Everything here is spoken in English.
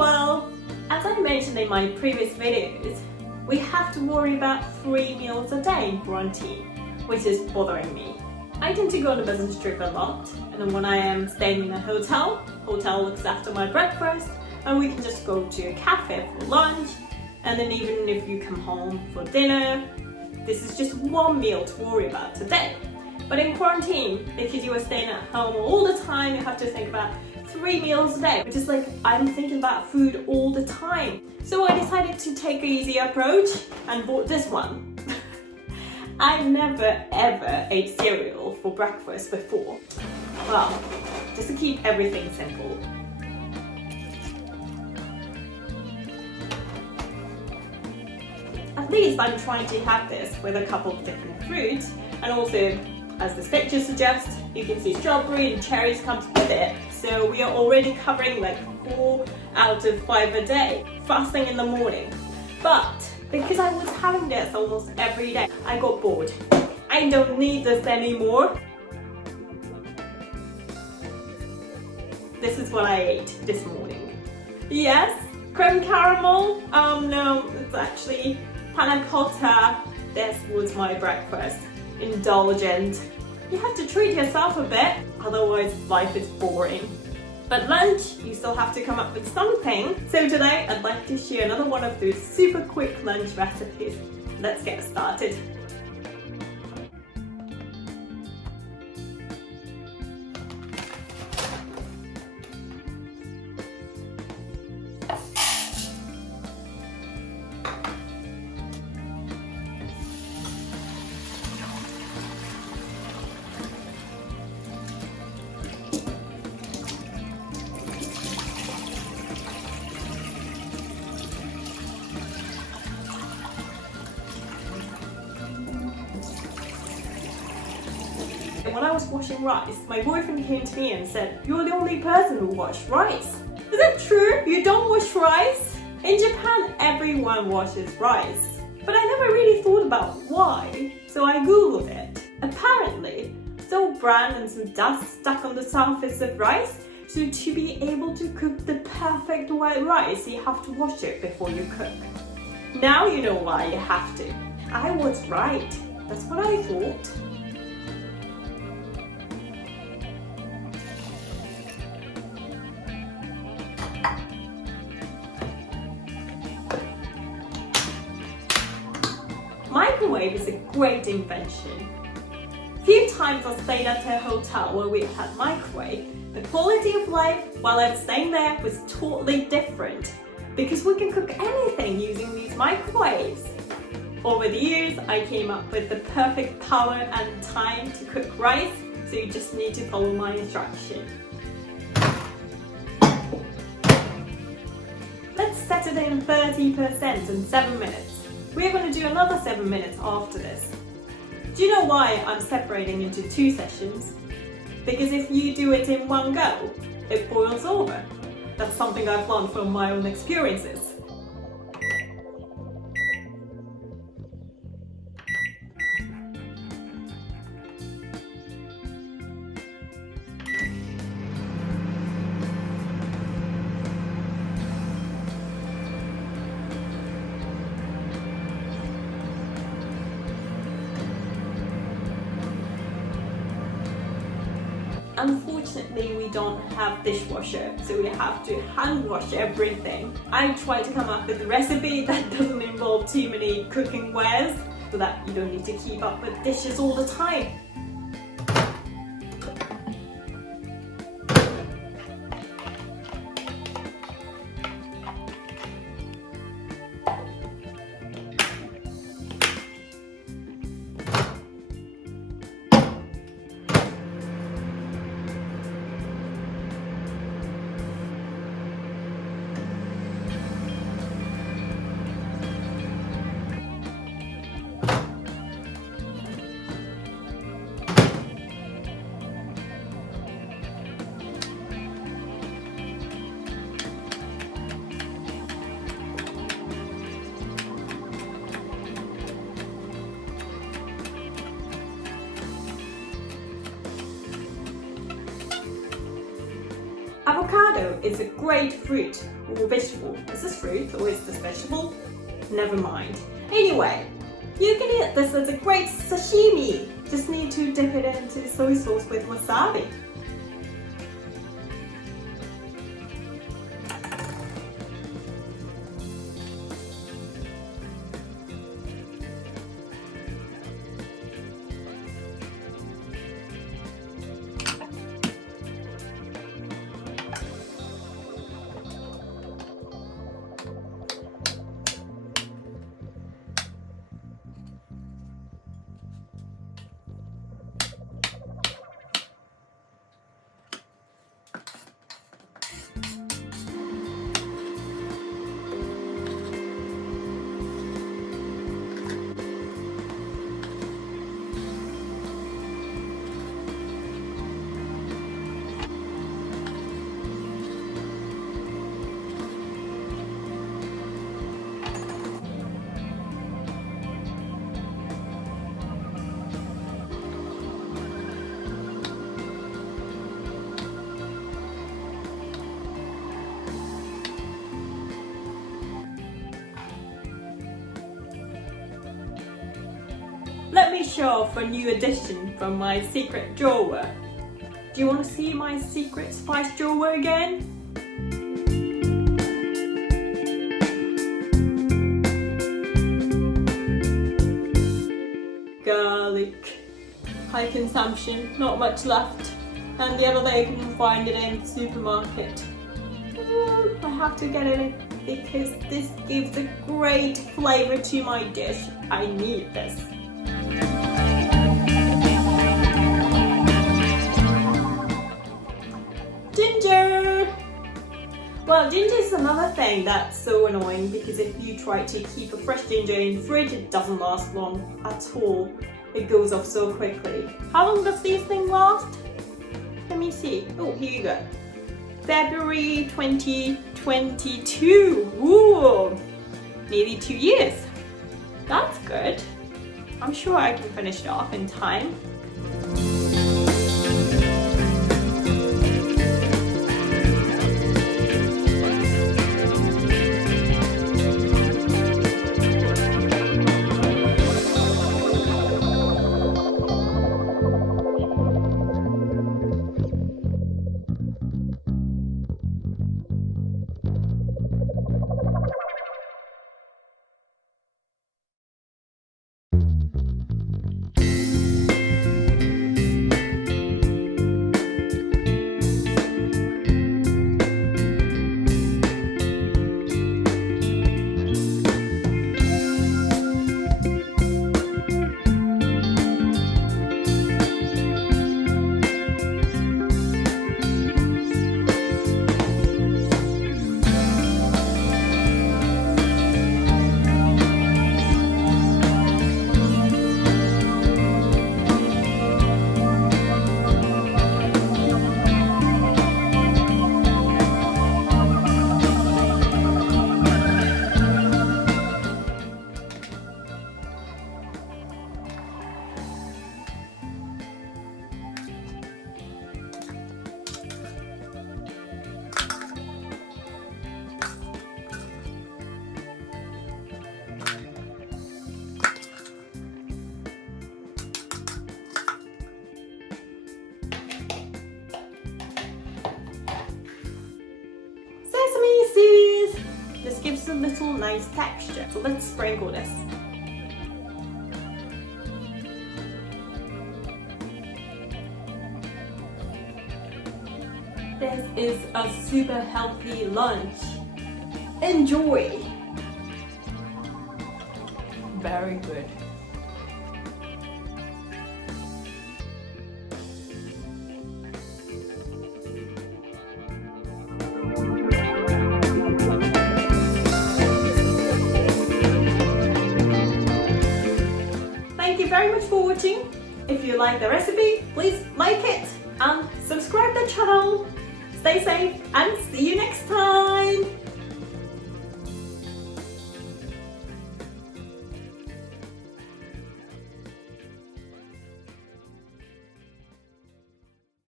well, as I mentioned in my previous videos, we have to worry about 3 meals a day in quarantine, which is bothering me. I tend to go on a business trip a lot, and then when I am staying in a hotel looks after my breakfast, and we can just go to a cafe for lunch, and then even if you come home for dinner, this is just 1 meal to worry about today. But in quarantine, because you are staying at home all the time, you have to think about 3 meals a day, which is like I'm thinking about food all the time. So I decided to take an easy approach and bought this one. I never ever ate cereal for breakfast before. Well, just to keep everything simple. At least I'm trying to have this with a couple of different fruits, and also, as this picture suggests, you can see strawberry and cherries comes with it. So we are already covering like 4 out of 5 a day, fasting in the morning. But because I was having this almost every day, I got bored. I don't need this anymore. This is what I ate this morning. Yes, creme caramel. No, it's actually panna cotta. This was my breakfast. Indulgent. You have to treat yourself a bit, otherwise life is boring. But lunch, you still have to come up with something. So today I'd like to share another one of those super quick lunch recipes. Let's get started. When I was washing rice, my boyfriend came to me and said, "You're the only person who washes rice." Is it true? You don't wash rice? In Japan, everyone washes rice. But I never really thought about why, so I googled it. Apparently, so bran and some dust stuck on the surface of rice, so to be able to cook the perfect white rice, you have to wash it before you cook. Now you know why you have to. I was right. That's what I thought. Microwave is a great invention. Few times I stayed at a hotel where we had microwave. The quality of life while I was staying there was totally different because we can cook anything using these microwaves. Over the years, I came up with the perfect power and time to cook rice, so you just need to follow my instruction. Let's set it in 30% in 7 minutes. We're going to do another 7 minutes after this. Do you know why I'm separating into 2 sessions? Because if you do it in one go, it boils over. That's something I've learned from my own experiences. Unfortunately, we don't have dishwasher, so we have to hand wash everything. I try to come up with a recipe that doesn't involve too many cooking wares, so that you don't need to keep up with dishes all the time. Avocado is a great fruit or vegetable. Is this fruit or is this vegetable? Never mind. Anyway, you can eat this as a great sashimi. Just need to dip it into soy sauce with wasabi. Let me show off a new addition from my secret drawer. Do you want to see my secret spice drawer again? Garlic. High consumption, not much left. And the other day I couldn't find it in the supermarket. Oh, I have to get it in because this gives a great flavour to my dish. I need this. Ginger! Well, ginger is another thing that's so annoying because if you try to keep a fresh ginger in the fridge, it doesn't last long at all. It goes off so quickly. How long does this thing last? Let me see. Oh, here you go. February 2022. Ooh, nearly 2 years. That's good. I'm sure I can finish it off in time. Sesame seeds! This gives a little nice texture. So let's sprinkle this. This is a super healthy lunch. Enjoy! Very good. Thank you very much for watching. If you like the recipe, please like it and subscribe the channel. Stay safe and see you next time.